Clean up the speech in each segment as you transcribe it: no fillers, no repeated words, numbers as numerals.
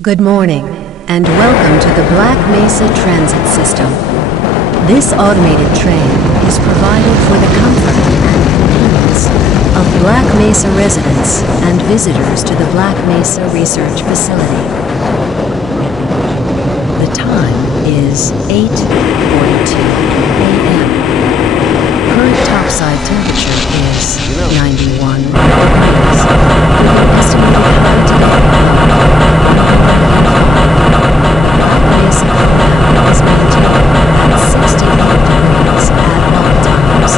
Good morning, and welcome to the Black Mesa Transit System. This automated train is provided for the comfort and convenience of Black Mesa residents and visitors to the Black Mesa Research Facility. The time is 8:42 a.m. Current topside temperature is 91 degrees, with an estimated high today. Mesa Outbound is maintained at 68 degrees at all times.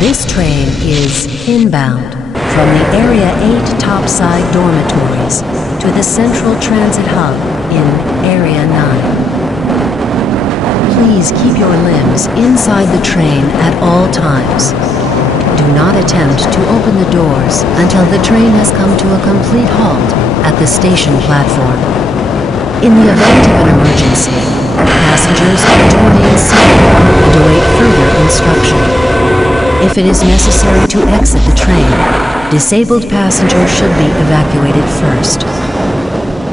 This train is inbound from the Area 8 topside dormitories to the Central Transit Hub in Area 9. Please keep your limbs inside the train at all times. Do not attempt to open the doors until the train has come to a complete halt at the station platform. In the event of an emergency, passengers are to remain seated and await further instruction. If it is necessary to exit the train, disabled passengers should be evacuated first.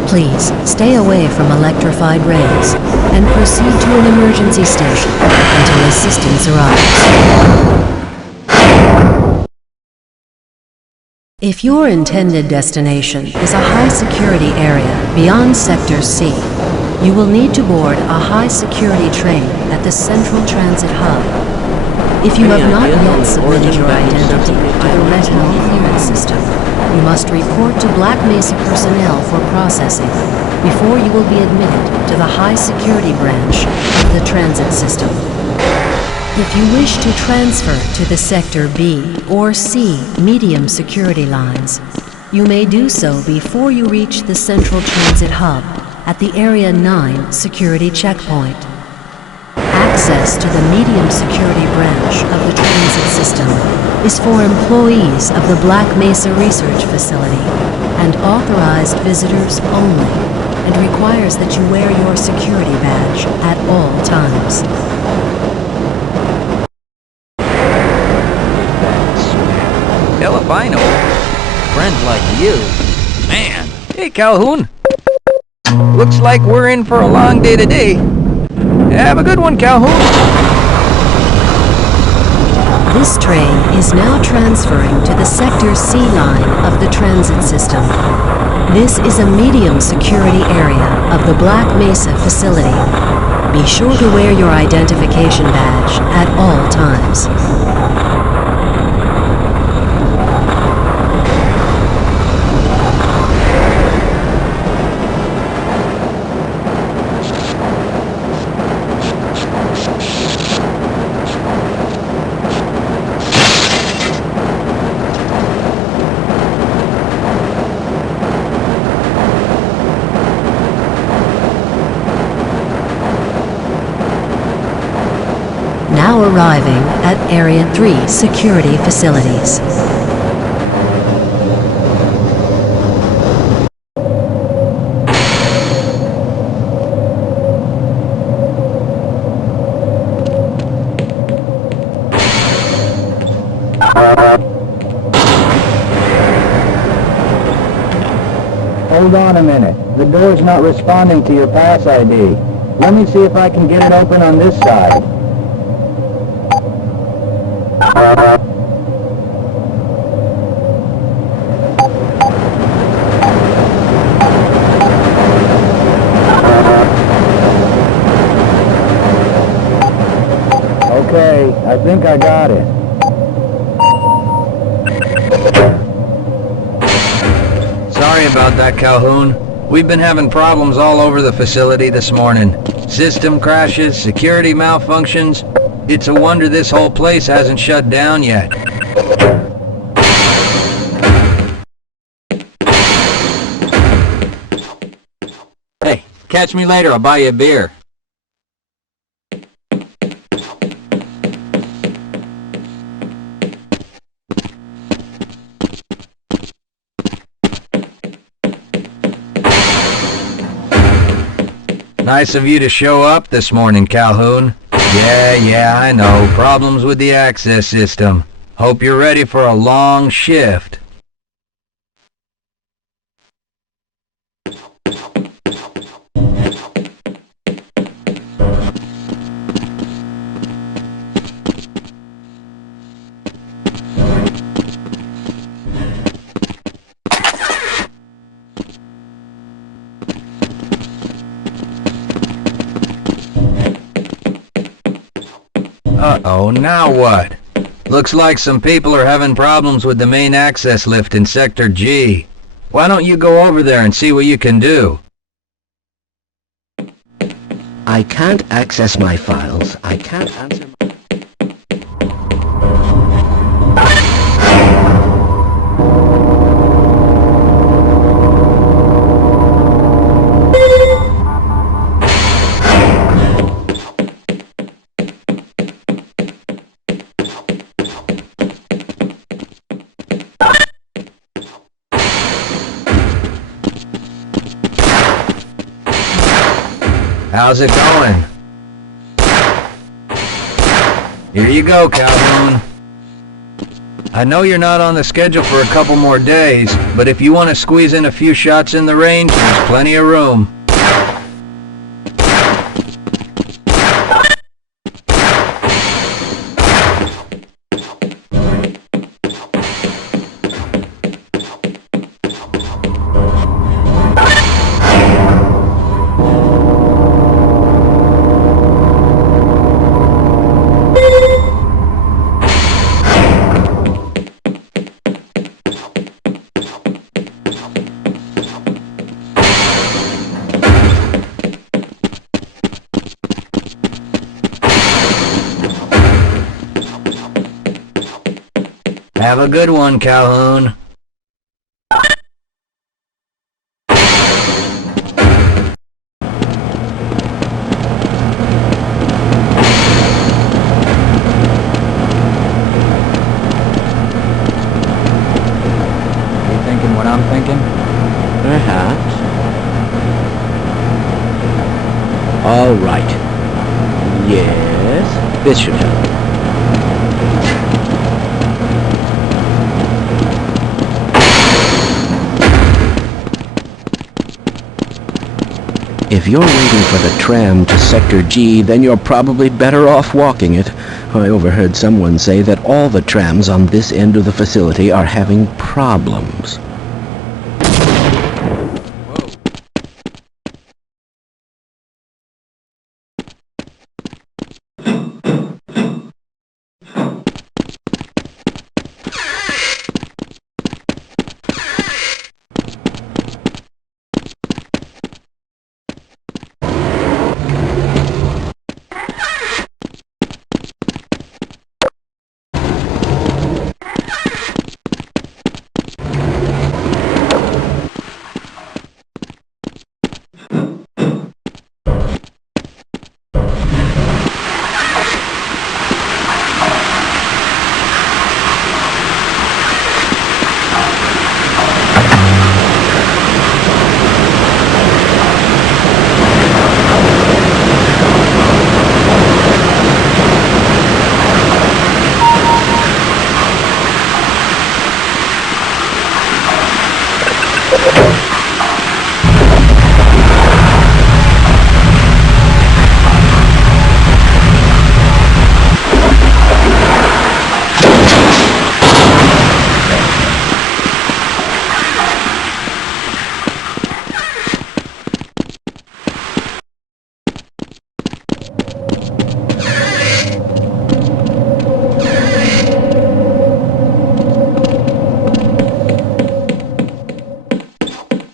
Please stay away from electrified rails and proceed to an emergency station until assistance arrives. If your intended destination is a high-security area beyond Sector C, you will need to board a high-security train at the Central Transit Hub. If you have not yet submitted your identity to the retinal clearance system, you must report to Black Mesa personnel for processing before you will be admitted to the high-security branch of the transit system. If you wish to transfer to the Sector B or C medium security lines, you may do so before you reach the Central Transit Hub at the Area 9 security checkpoint. Access to the medium security branch of the transit system is for employees of the Black Mesa Research Facility and authorized visitors only, and requires that you wear your security badge at all times. Hell if I know. Friends like you. Man. Hey, Calhoun. Looks like we're in for a long day today. Have a good one, Calhoun. This train is now transferring to the Sector C line of the transit system. This is a medium security area of the Black Mesa facility. Be sure to wear your identification badge at all times. Now arriving at Area 3 security facilities. Hold on a minute. The door's not responding to your pass ID. Let me see if I can get it open on this side. Okay, I think I got it. Sorry about that, Calhoun. We've been having problems all over the facility this morning. System crashes, security malfunctions. It's a wonder this whole place hasn't shut down yet. Hey, catch me later, I'll buy you a beer. Nice of you to show up this morning, Calhoun. Yeah, I know. Problems with the access system. Hope you're ready for a long shift. Uh-oh, now what? Looks like some people are having problems with the main access lift in Sector G. Why don't you go over there and see what you can do? I can't access my files. I can't answer my... How's it going? Here you go, Calhoun. I know you're not on the schedule for a couple more days, but if you want to squeeze in a few shots in the range, there's plenty of room. Have a good one, Calhoun. You thinking what I'm thinking? Perhaps. All right. Yes, this should help. If you're waiting for the tram to Sector G, then you're probably better off walking it. I overheard someone say that all the trams on this end of the facility are having problems.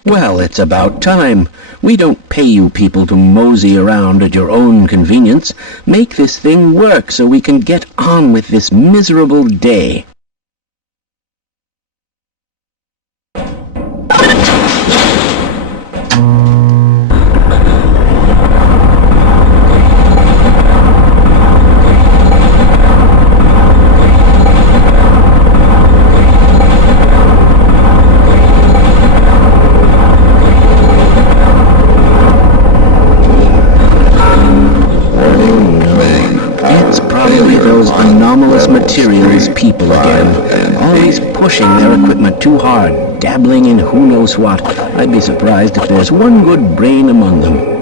Well, it's about time. We don't pay you people to mosey around at your own convenience. Make this thing work so we can get on with this miserable day. Anomalous materials people again, always pushing their equipment too hard, dabbling in who knows what. I'd be surprised if there's one good brain among them.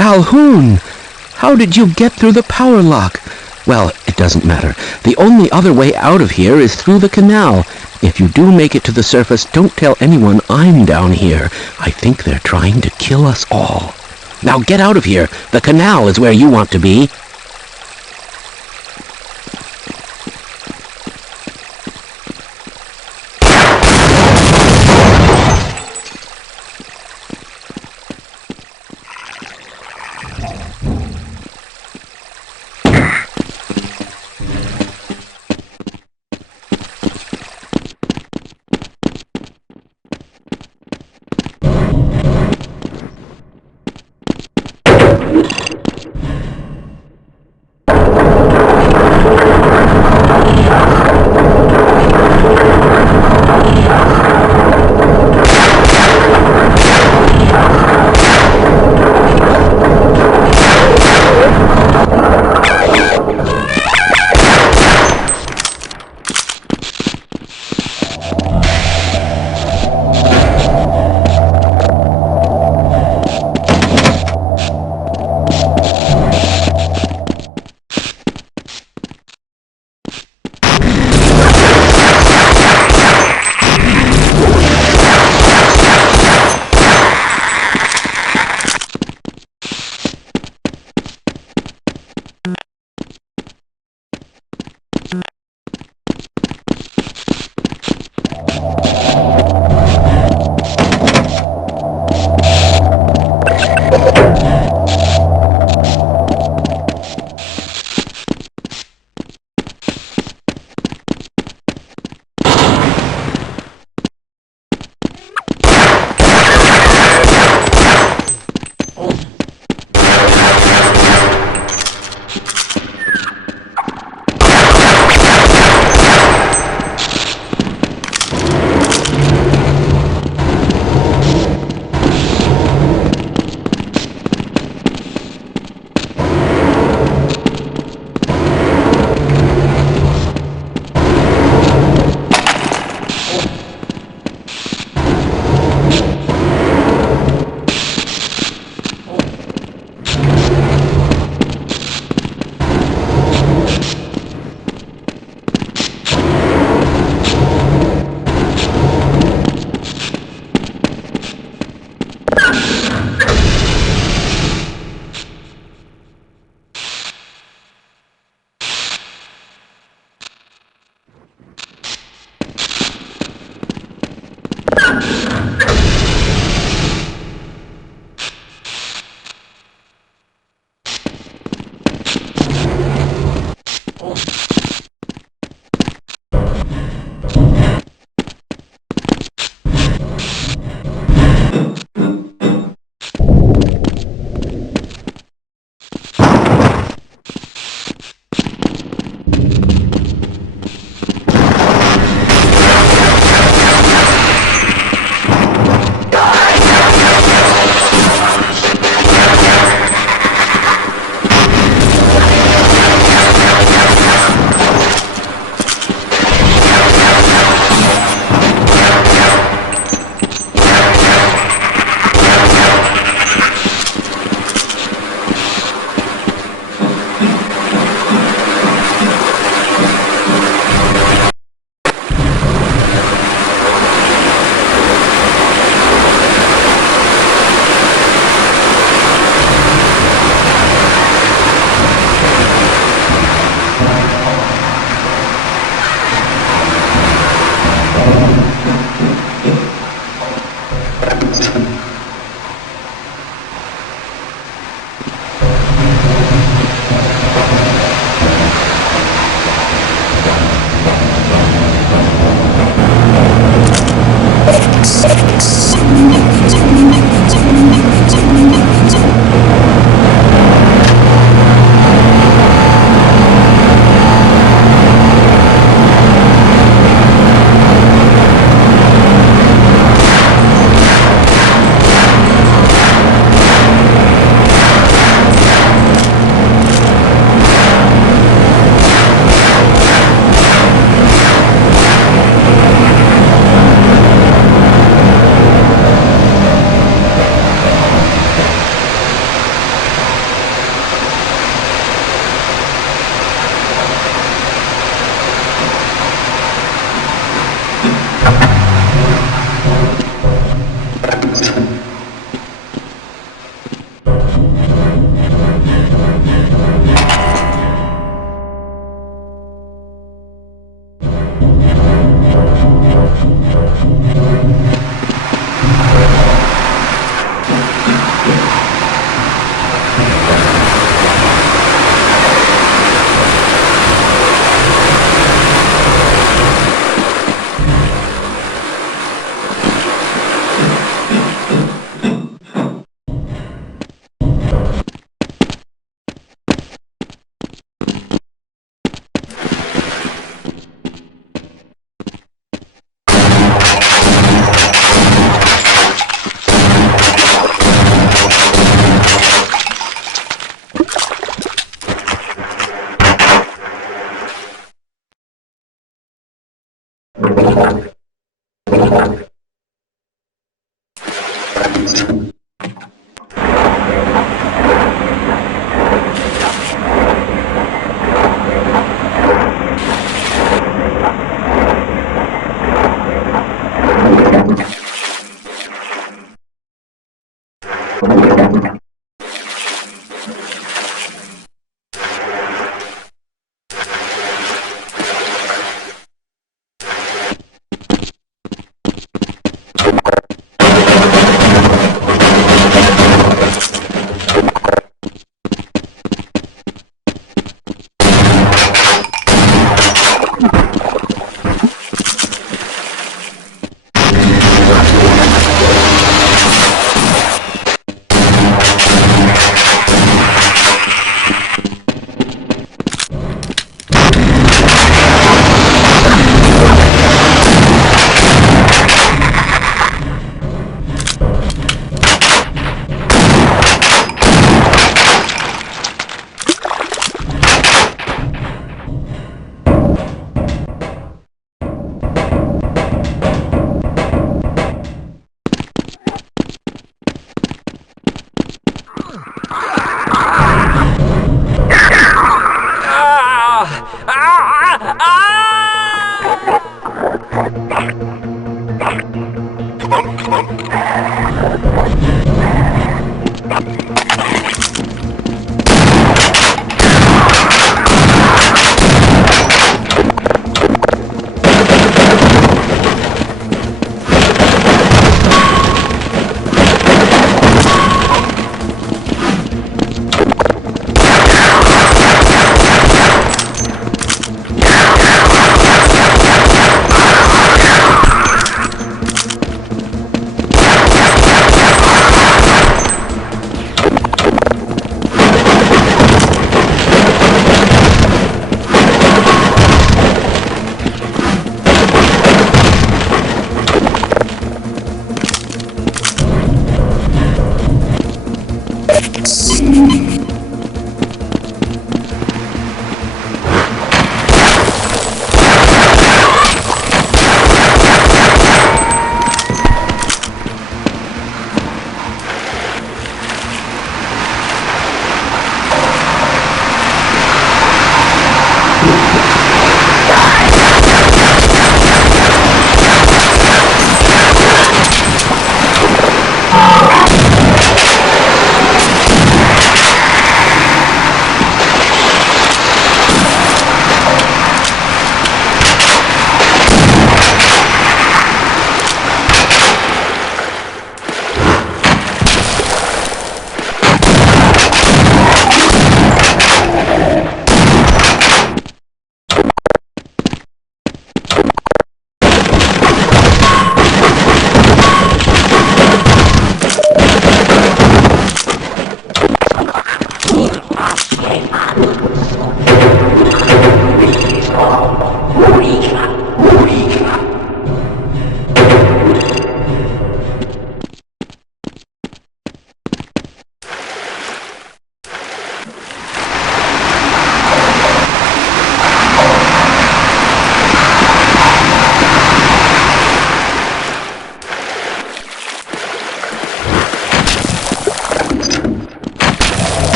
Calhoun! How did you get through the power lock? Well, it doesn't matter. The only other way out of here is through the canal. If you do make it to the surface, don't tell anyone I'm down here. I think they're trying to kill us all. Now get out of here. The canal is where you want to be.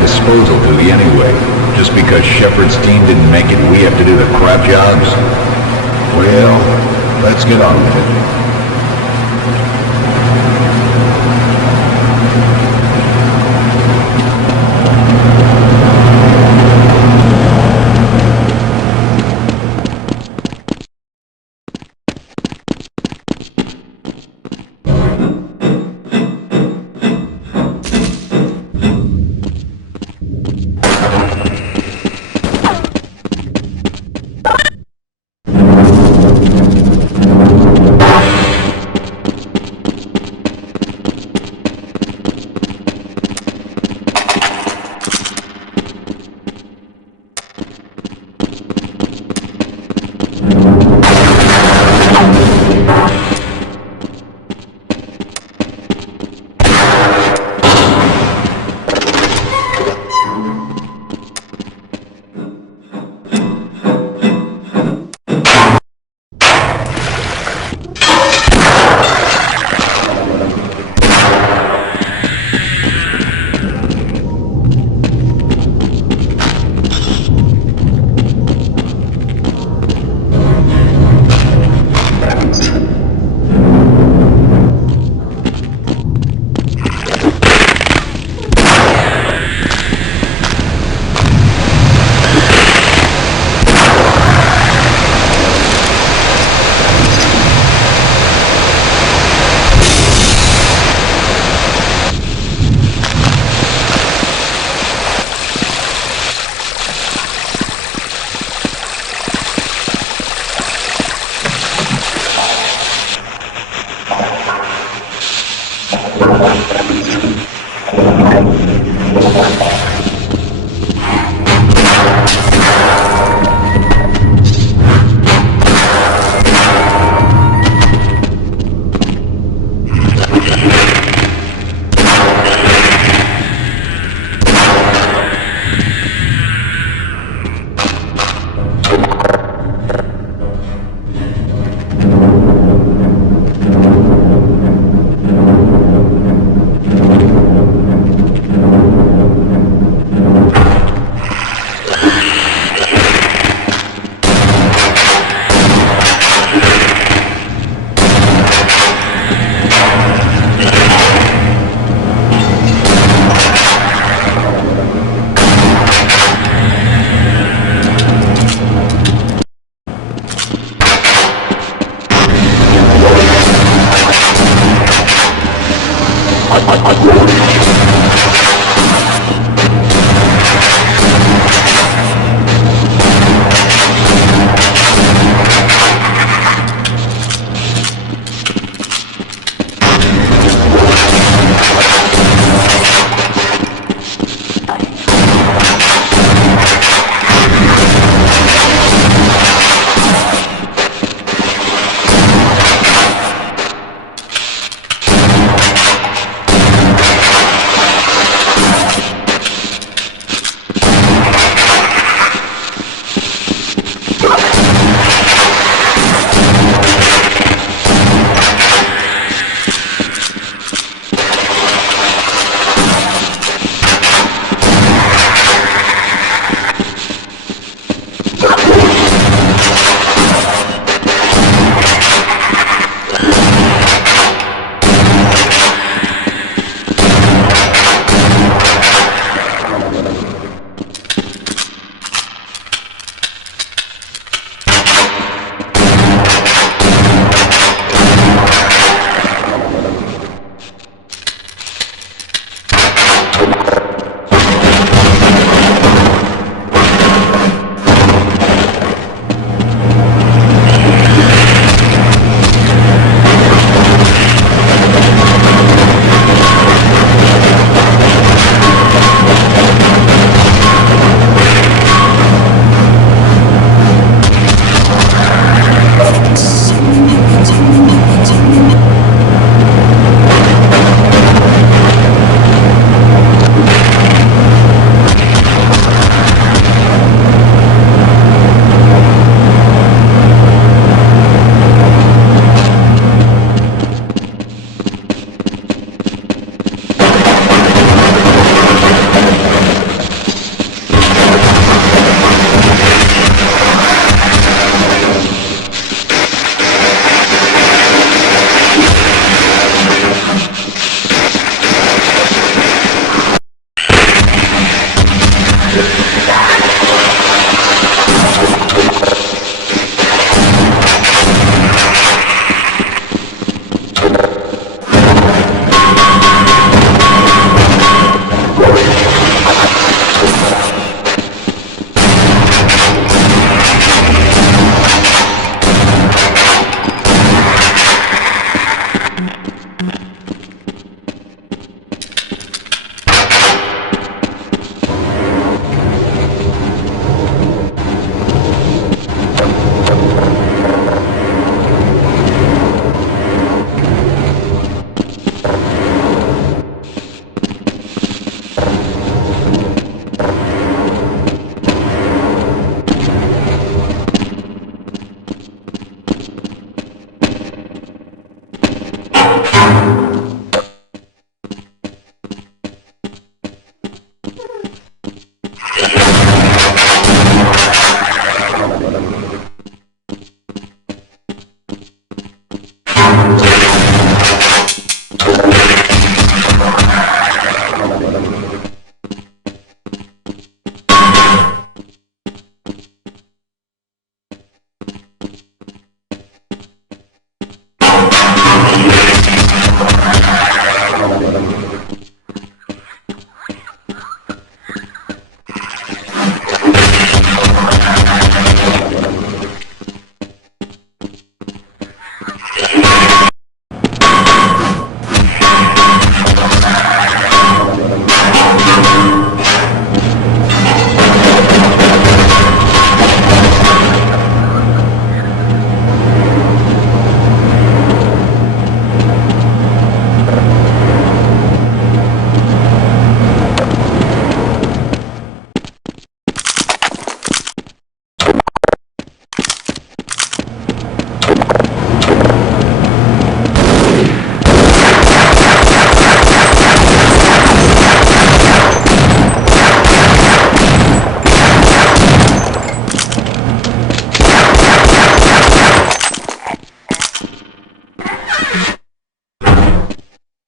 disposal duty anyway. Just because Shepard's team didn't make it, we have to do the crap jobs? Well, let's get on with it.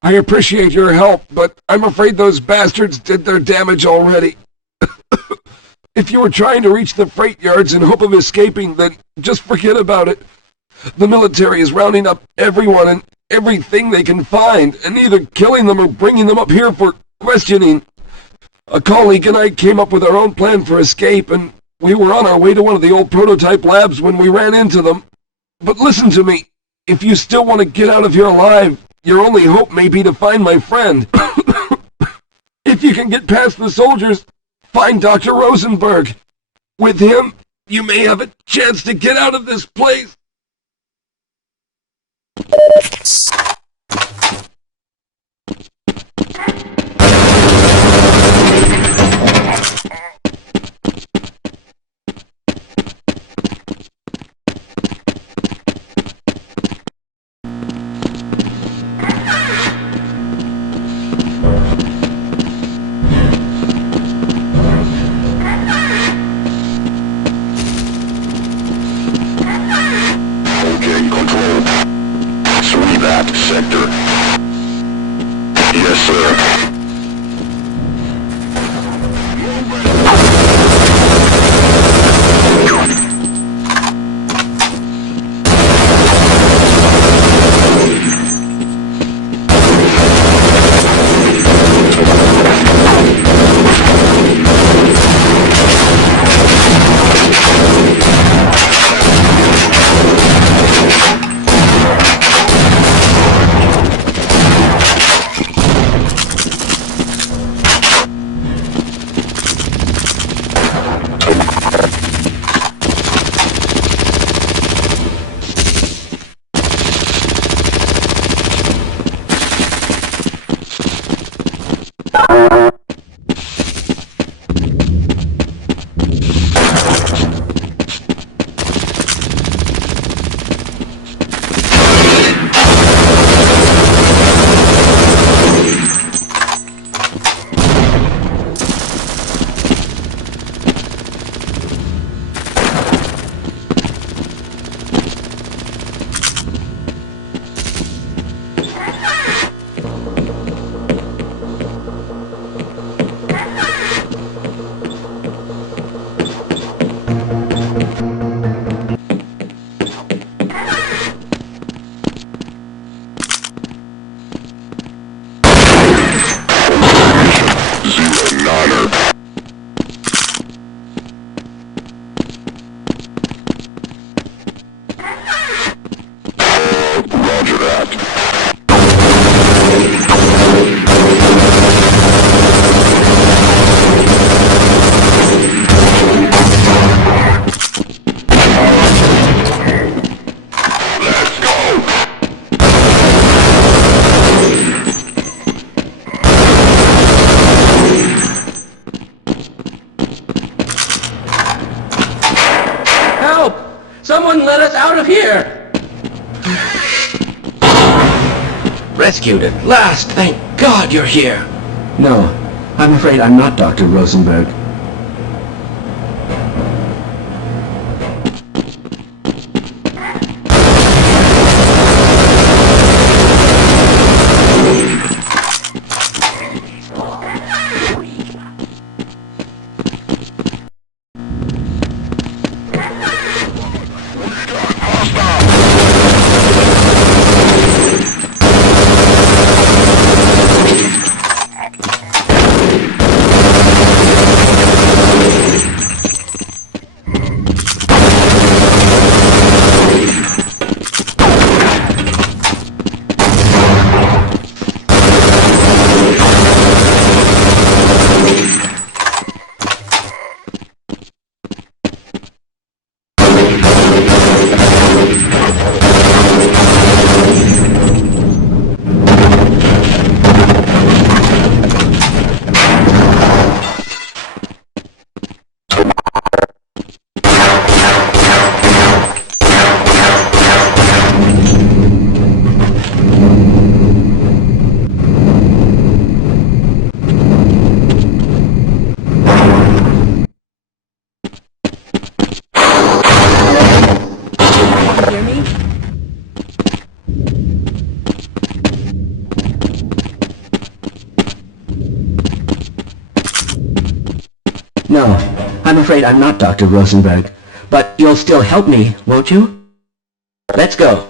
I appreciate your help, but I'm afraid those bastards did their damage already. If you were trying to reach the freight yards in hope of escaping, then just forget about it. The military is rounding up everyone and everything they can find, and either killing them or bringing them up here for questioning. A colleague and I came up with our own plan for escape, and we were on our way to one of the old prototype labs when we ran into them. But listen to me. If you still want to get out of here alive, your only hope may be to find my friend. If you can get past the soldiers, find Dr. Rosenberg. With him, you may have a chance to get out of this place. Sector. Yes, sir. Someone let us out of here! Rescued at last! Thank God you're here! No, I'm afraid I'm not Dr. Rosenberg. No, I'm afraid I'm not Dr. Rosenberg. But you'll still help me, won't you? Let's go.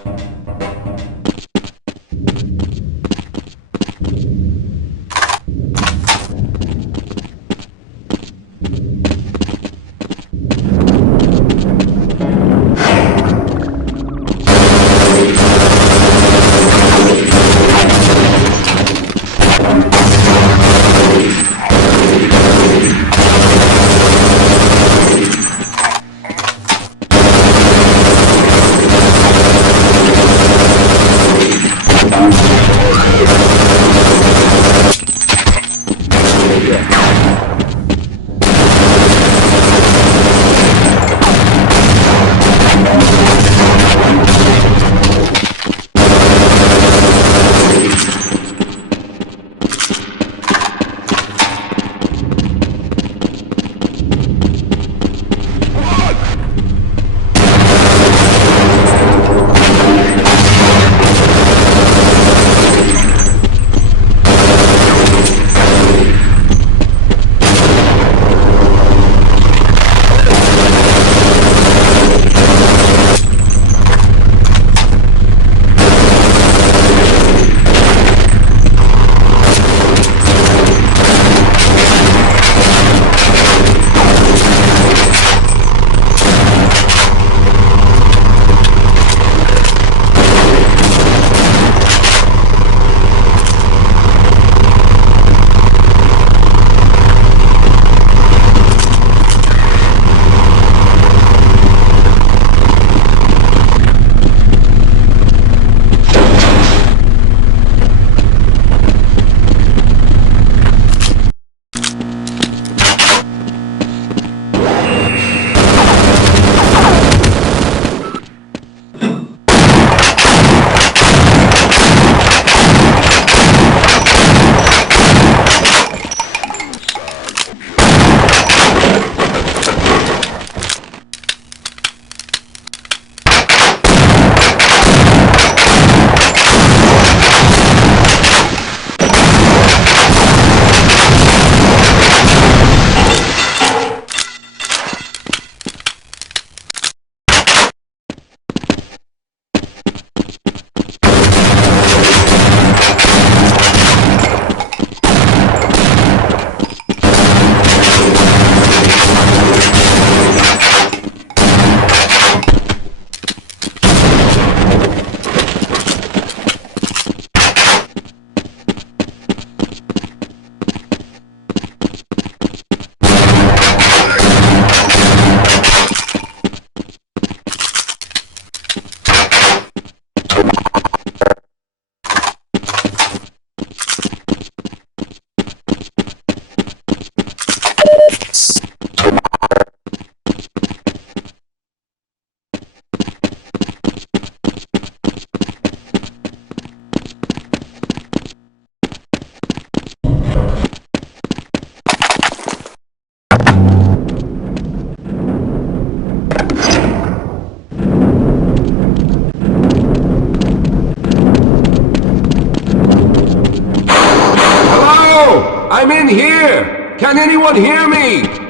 I'm in here! Can anyone hear me?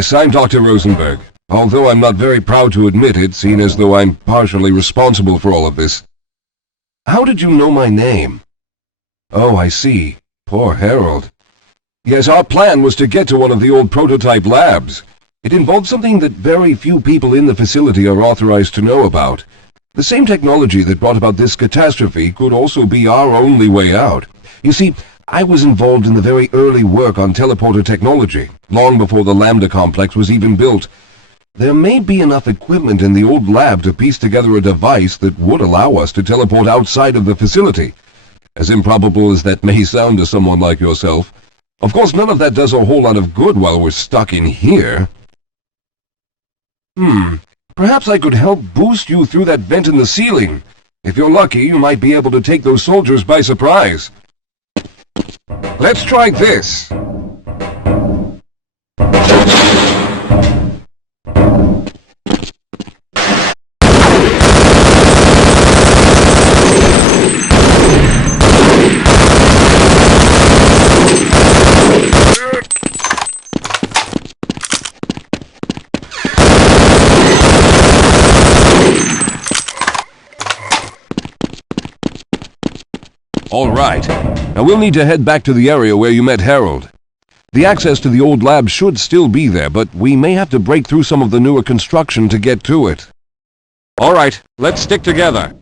Yes, I'm Dr. Rosenberg, although I'm not very proud to admit it, seeing as though I'm partially responsible for all of this. How did you know my name? Oh, I see. Poor Harold. Yes, our plan was to get to one of the old prototype labs. It involved something that very few people in the facility are authorized to know about. The same technology that brought about this catastrophe could also be our only way out. You see, I was involved in the very early work on teleporter technology, long before the Lambda complex was even built. There may be enough equipment in the old lab to piece together a device that would allow us to teleport outside of the facility. As improbable as that may sound to someone like yourself. Of course, none of that does a whole lot of good while we're stuck in here. Perhaps I could help boost you through that vent in the ceiling. If you're lucky, you might be able to take those soldiers by surprise. Let's try this. All right. Now we'll need to head back to the area where you met Harold. The access to the old lab should still be there, but we may have to break through some of the newer construction to get to it. All right, let's stick together.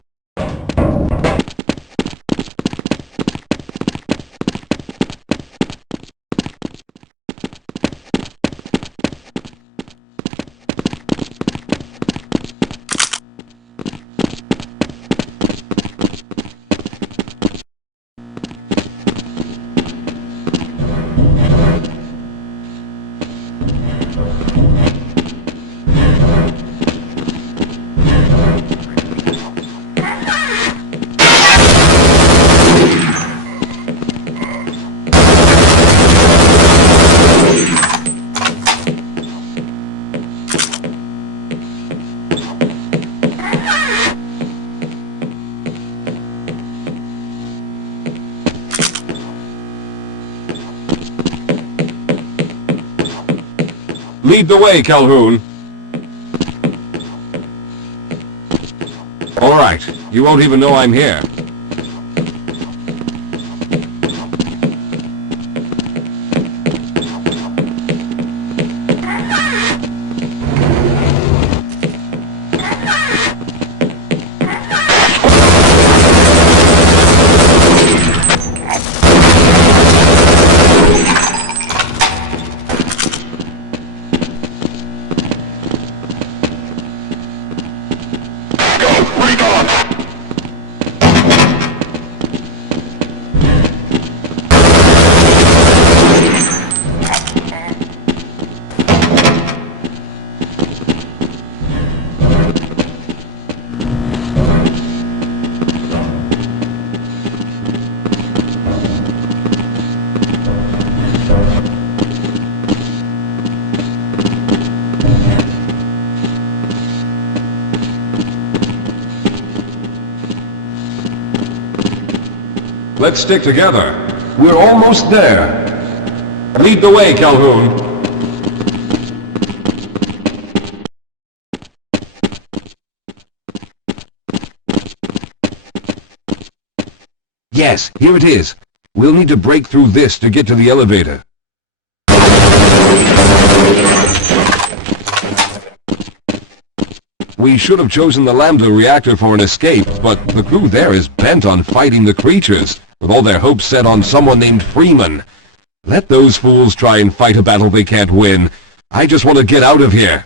Lead the way, Calhoun. All right, you won't even know I'm here. Let's stick together. We're almost there. Lead the way, Calhoun. Yes, here it is. We'll need to break through this to get to the elevator. We should have chosen the Lambda reactor for an escape, but the crew there is bent on fighting the creatures, with all their hopes set on someone named Freeman. Let those fools try and fight a battle they can't win. I just want to get out of here.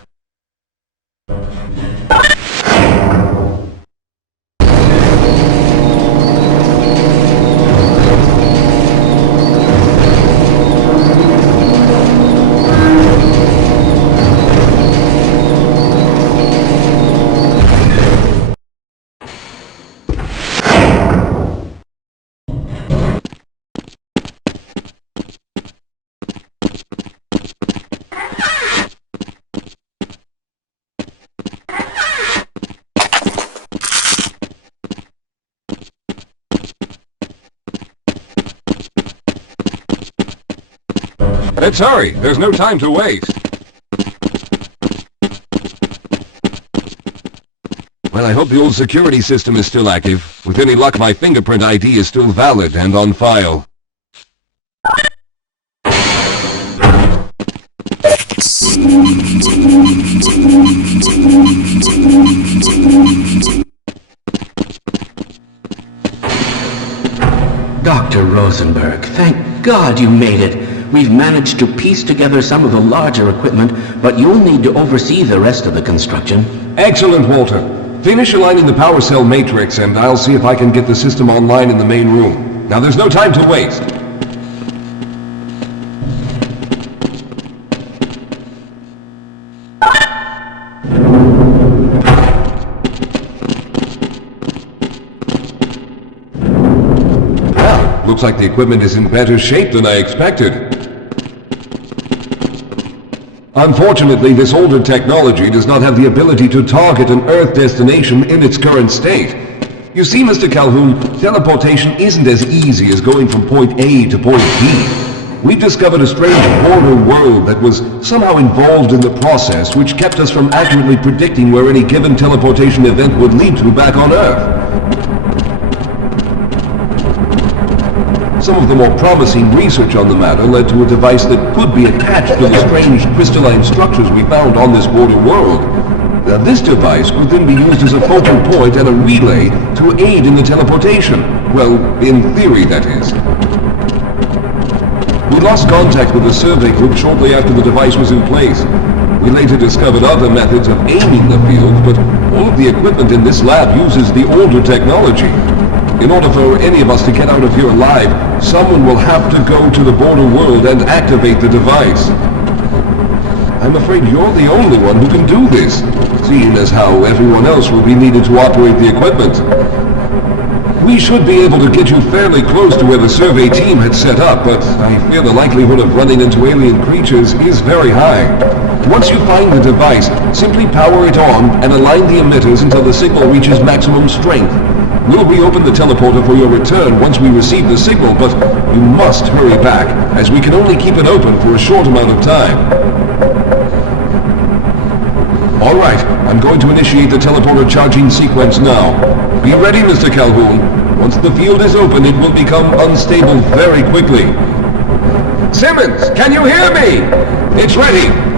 Let's hurry. There's no time to waste. Well, I hope the old security system is still active. With any luck, my fingerprint ID is still valid and on file. Dr. Rosenberg, thank God you made it. We've managed to piece together some of the larger equipment, but you'll need to oversee the rest of the construction. Excellent, Walter. Finish aligning the power cell matrix, and I'll see if I can get the system online in the main room. Now, there's no time to waste. Well, looks like the equipment is in better shape than I expected. Unfortunately, this older technology does not have the ability to target an Earth destination in its current state. You see, Mr. Calhoun, teleportation isn't as easy as going from point A to point B. We've discovered a strange border world that was somehow involved in the process, which kept us from accurately predicting where any given teleportation event would lead to back on Earth. Some of the more promising research on the matter led to a device that could be attached to the strange crystalline structures we found on this border world. Now, this device could then be used as a focal point and a relay to aid in the teleportation. Well, in theory, that is. We lost contact with the survey group shortly after the device was in place. We later discovered other methods of aiming the field, but all of the equipment in this lab uses the older technology. In order for any of us to get out of here alive, someone will have to go to the border world and activate the device. I'm afraid you're the only one who can do this, seeing as how everyone else will be needed to operate the equipment. We should be able to get you fairly close to where the survey team had set up, but I fear the likelihood of running into alien creatures is very high. Once you find the device, simply power it on and align the emitters until the signal reaches maximum strength. We'll reopen the teleporter for your return once we receive the signal, but you must hurry back, as we can only keep it open for a short amount of time. All right, I'm going to initiate the teleporter charging sequence now. Be ready, Mr. Calhoun. Once the field is open, it will become unstable very quickly. Simmons, can you hear me? It's ready.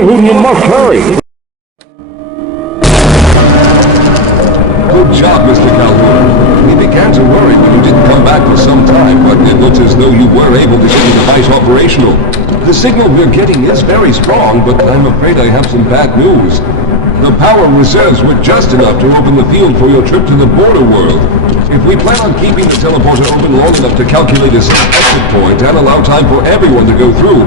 Calhoun, you must hurry! Good job, Mr. Calhoun. We began to worry when you didn't come back for some time, but it looks as though you were able to get the device operational. The signal we're getting is very strong, but I'm afraid I have some bad news. The power reserves were just enough to open the field for your trip to the border world. If we plan on keeping the teleporter open long enough to calculate a safe exit point and allow time for everyone to go through,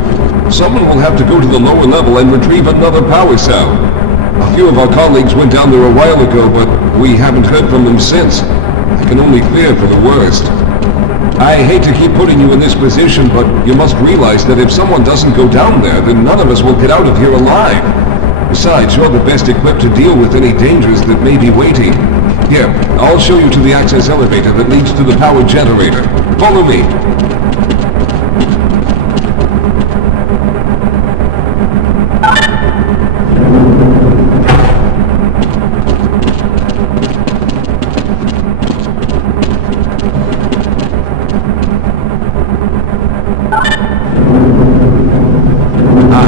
someone will have to go to the lower level and retrieve another power cell. A few of our colleagues went down there a while ago, but we haven't heard from them since. I can only fear for the worst. I hate to keep putting you in this position, but you must realize that if someone doesn't go down there, then none of us will get out of here alive. Besides, you're the best equipped to deal with any dangers that may be waiting. Here, I'll show you to the access elevator that leads to the power generator. Follow me.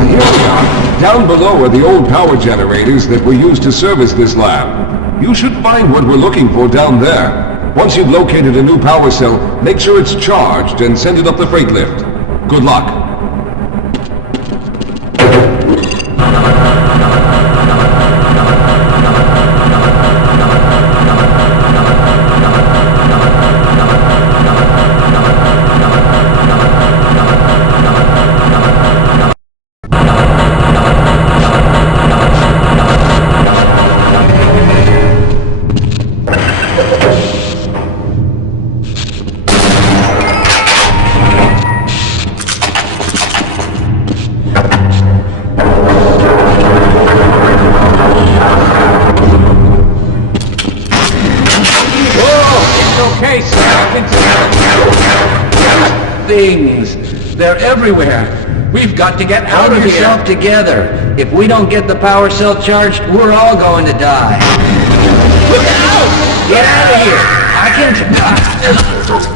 Here we are. Down below are the old power generators that were used to service this lab. You should find what we're looking for down there. Once you've located a new power cell, make sure it's charged and send it up the freight lift. Good luck. Things. They're everywhere. We've got to get out of here. Hold yourself together. If we don't get the power cell charged, we're all going to die. Look out! Get out of here! I can...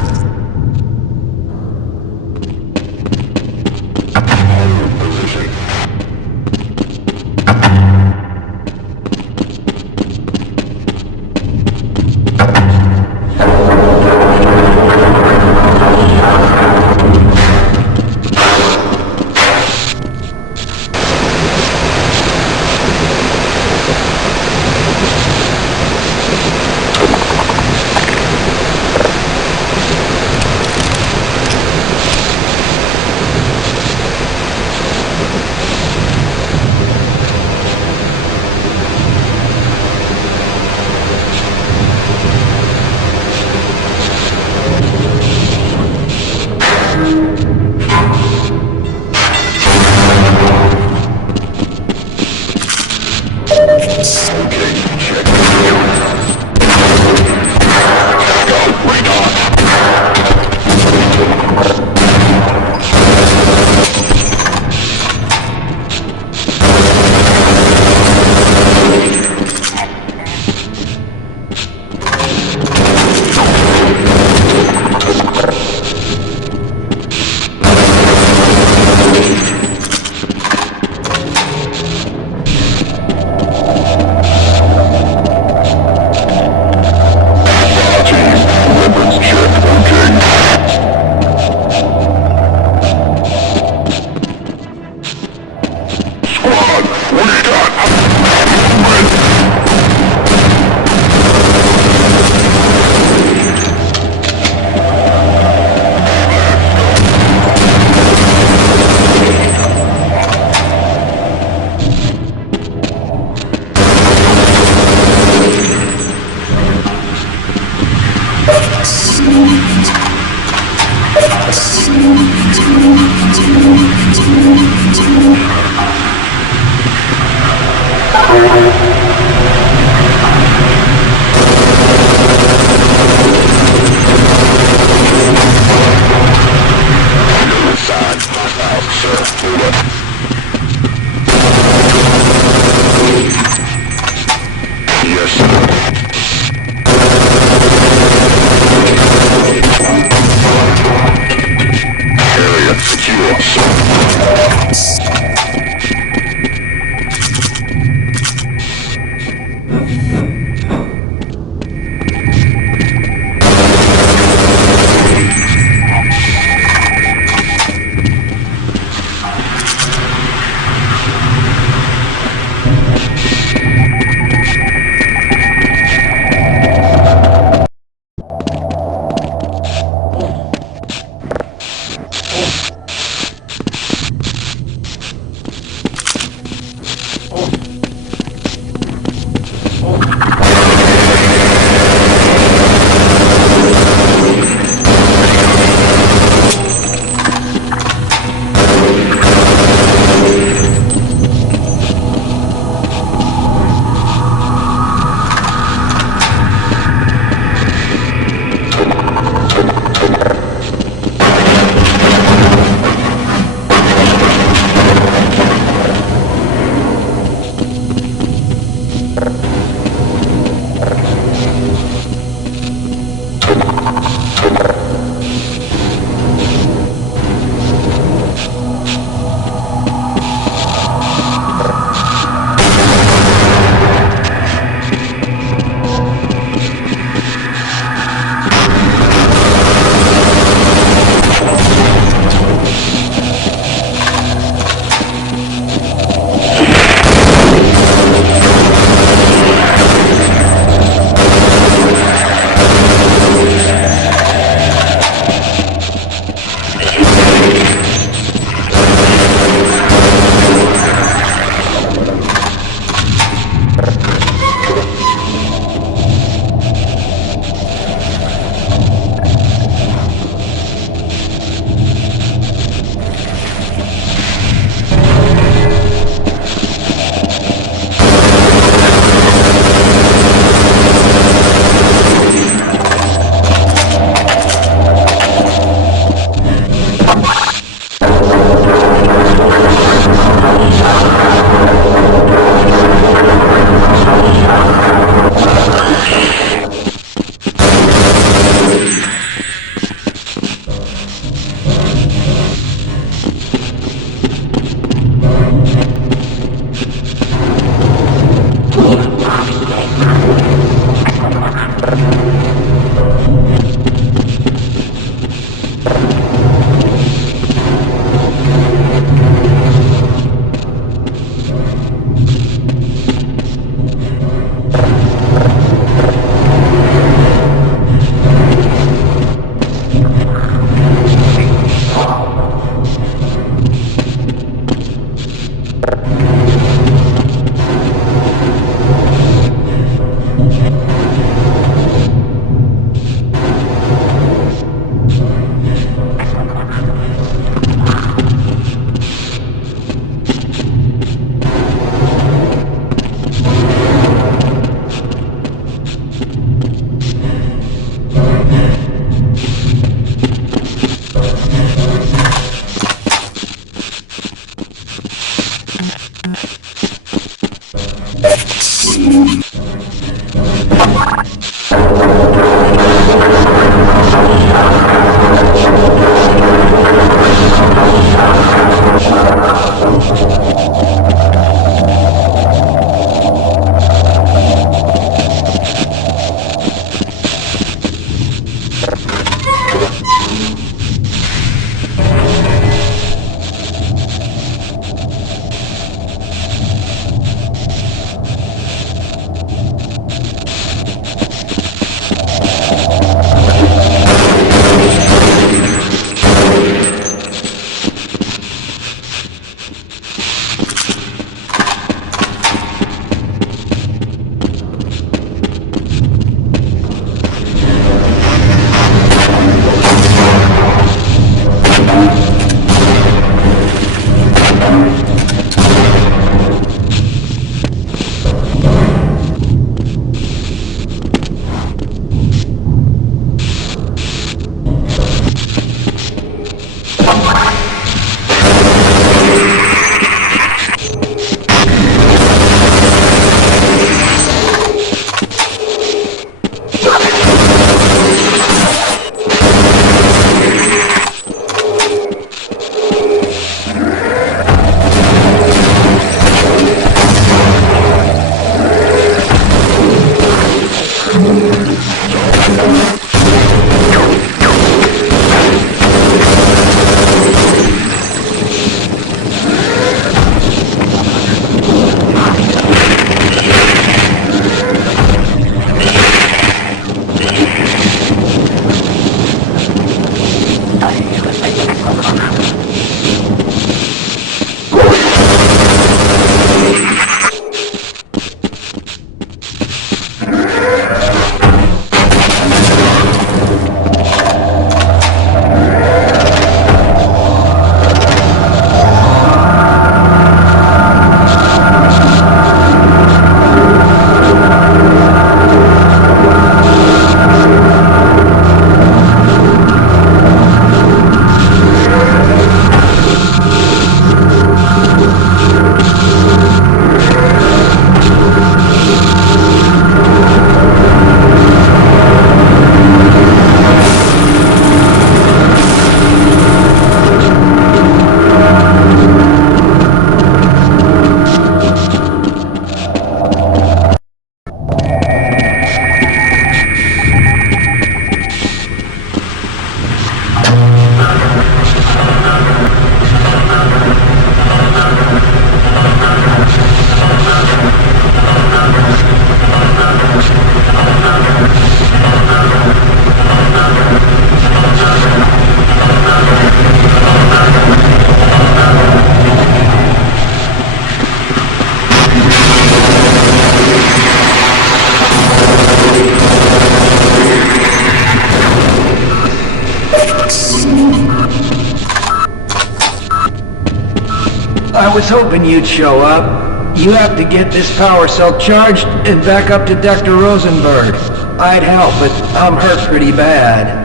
I was hoping you'd show up. You have to get this power cell charged and back up to Dr. Rosenberg. I'd help, but I'm hurt pretty bad.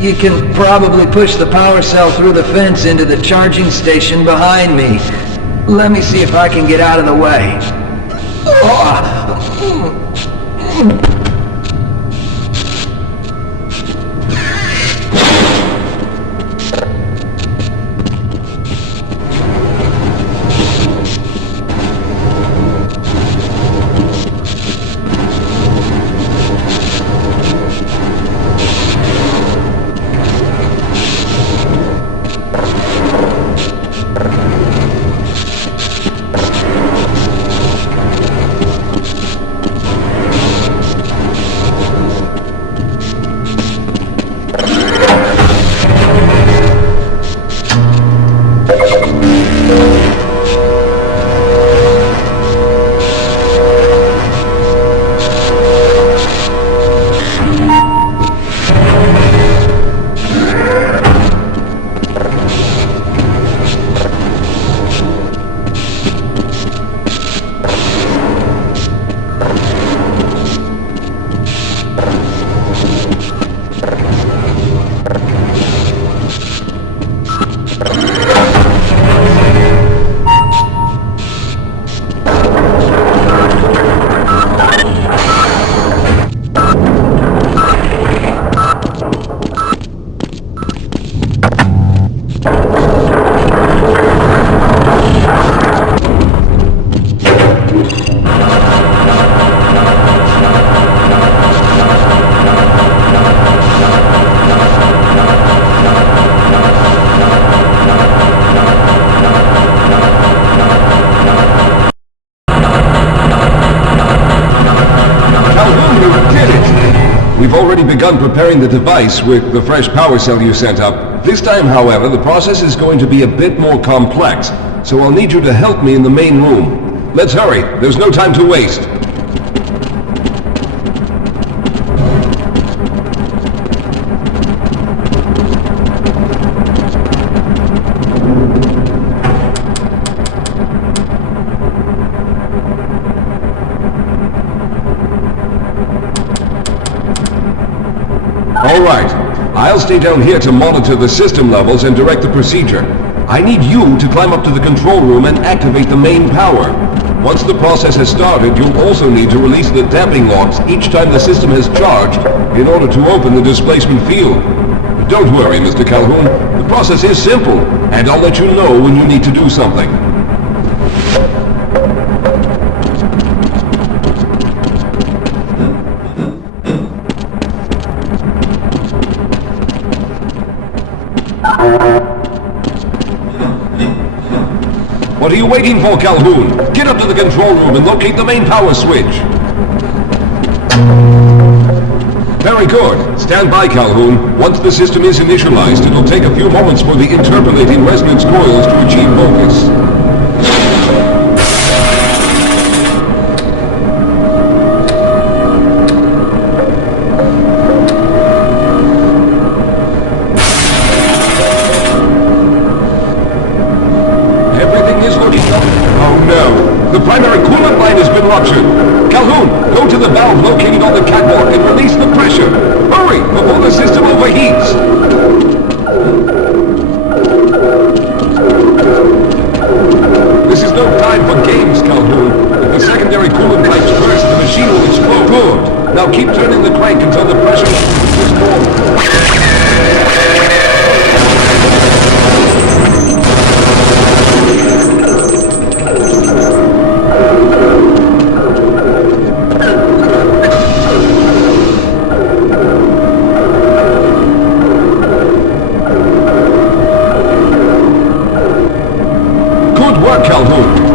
You can probably push the power cell through the fence into the charging station behind me. Let me see if I can get out of the way. We've already begun preparing the device with the fresh power cell you sent up. This time, however, the process is going to be a bit more complex. so I'll need you to help me in the main room. Let's hurry. There's no time to waste. All right. I'll stay down here to monitor the system levels and direct the procedure. I need you to climb up to the control room and activate the main power. Once the process has started, you'll also need to release the damping locks each time the system has charged in order to open the displacement field. Don't worry, Mr. Calhoun. The process is simple, and I'll let you know when you need to do something. What are you waiting for, Calhoun? Get up to the control room and locate the main power switch. Very good. Stand by, Calhoun. Once the system is initialized, it'll take a few moments for the interpolating resonance coils to achieve focus. The primary coolant line has been ruptured. Calhoun, go to the valve located on the catwalk and release the pressure. Hurry, before the system overheats. This is no time for games, Calhoun. If the secondary coolant pipes burst, the machine will explode. Good. Now keep turning the crank until the pressure is normal.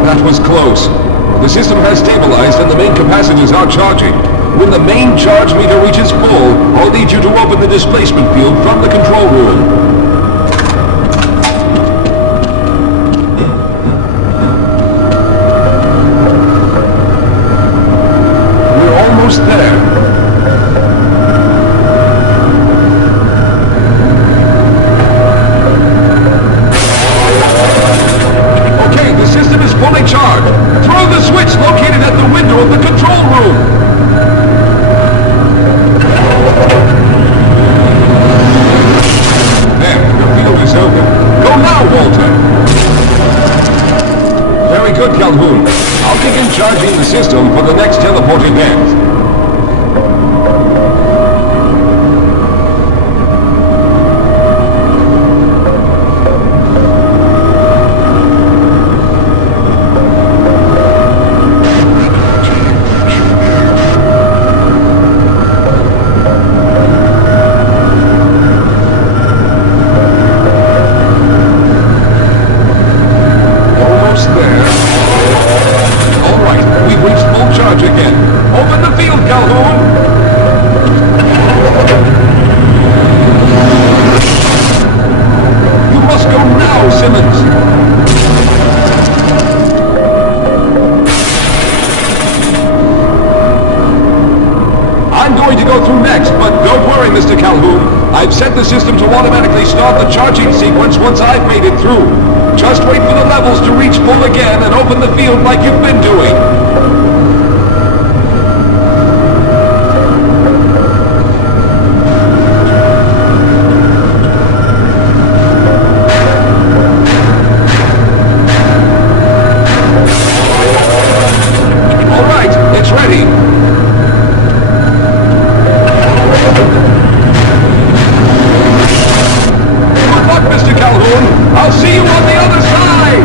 That was close. The system has stabilized and the main capacitors are charging. When the main charge meter reaches full, I'll need you to open the displacement field from the control room. We're almost there. Fully charged. Throw the switch located at the window of the control room. There, the field is open. Go now, Walter. Very good, Calhoun. I'll begin charging the system for the next teleport event. Mr. Calhoun, I've set the system to automatically start the charging sequence once I've made it through. Just wait for the levels to reach full again and open the field like you've been doing. All right, it's ready. Mr. Calhoun, I'll see you on the other side!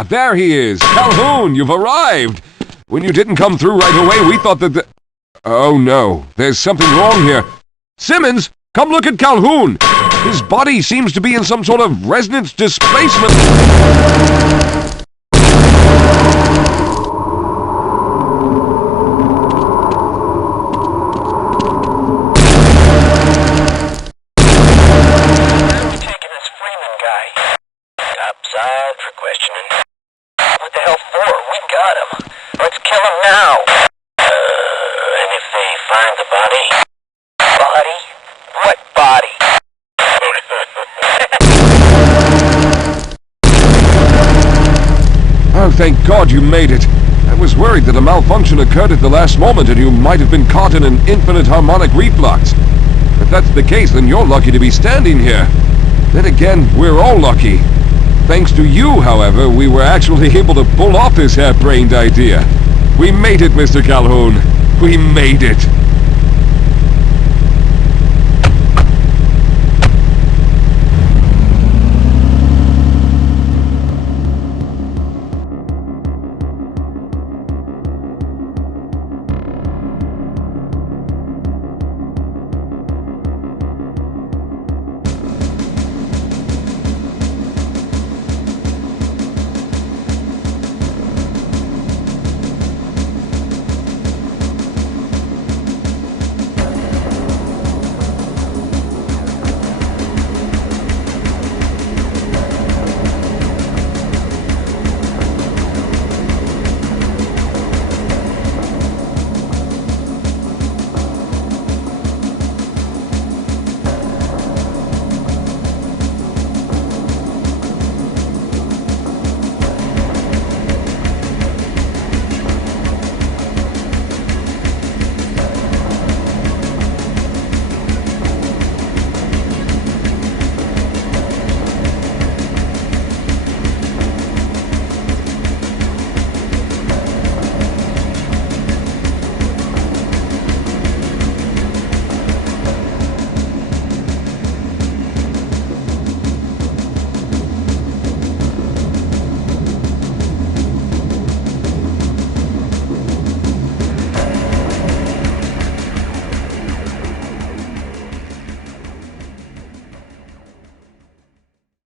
Ah, there he is! Calhoun, you've arrived! When you didn't come through right away, we thought that Oh no, there's something wrong here. Simmons, come look at Calhoun! His body seems to be in some sort of resonance displacement. Topside for questioning. What the hell for? We got him. Let's kill him now. And if they find the body? Body? What body? Oh, thank God you made it. I was worried that a malfunction occurred at the last moment and you might have been caught in an infinite harmonic reflux. If that's the case, then you're lucky to be standing here. Then again, we're all lucky. Thanks to you, however, we were actually able to pull off this harebrained idea. We made it, Mr. Calhoun. We made it.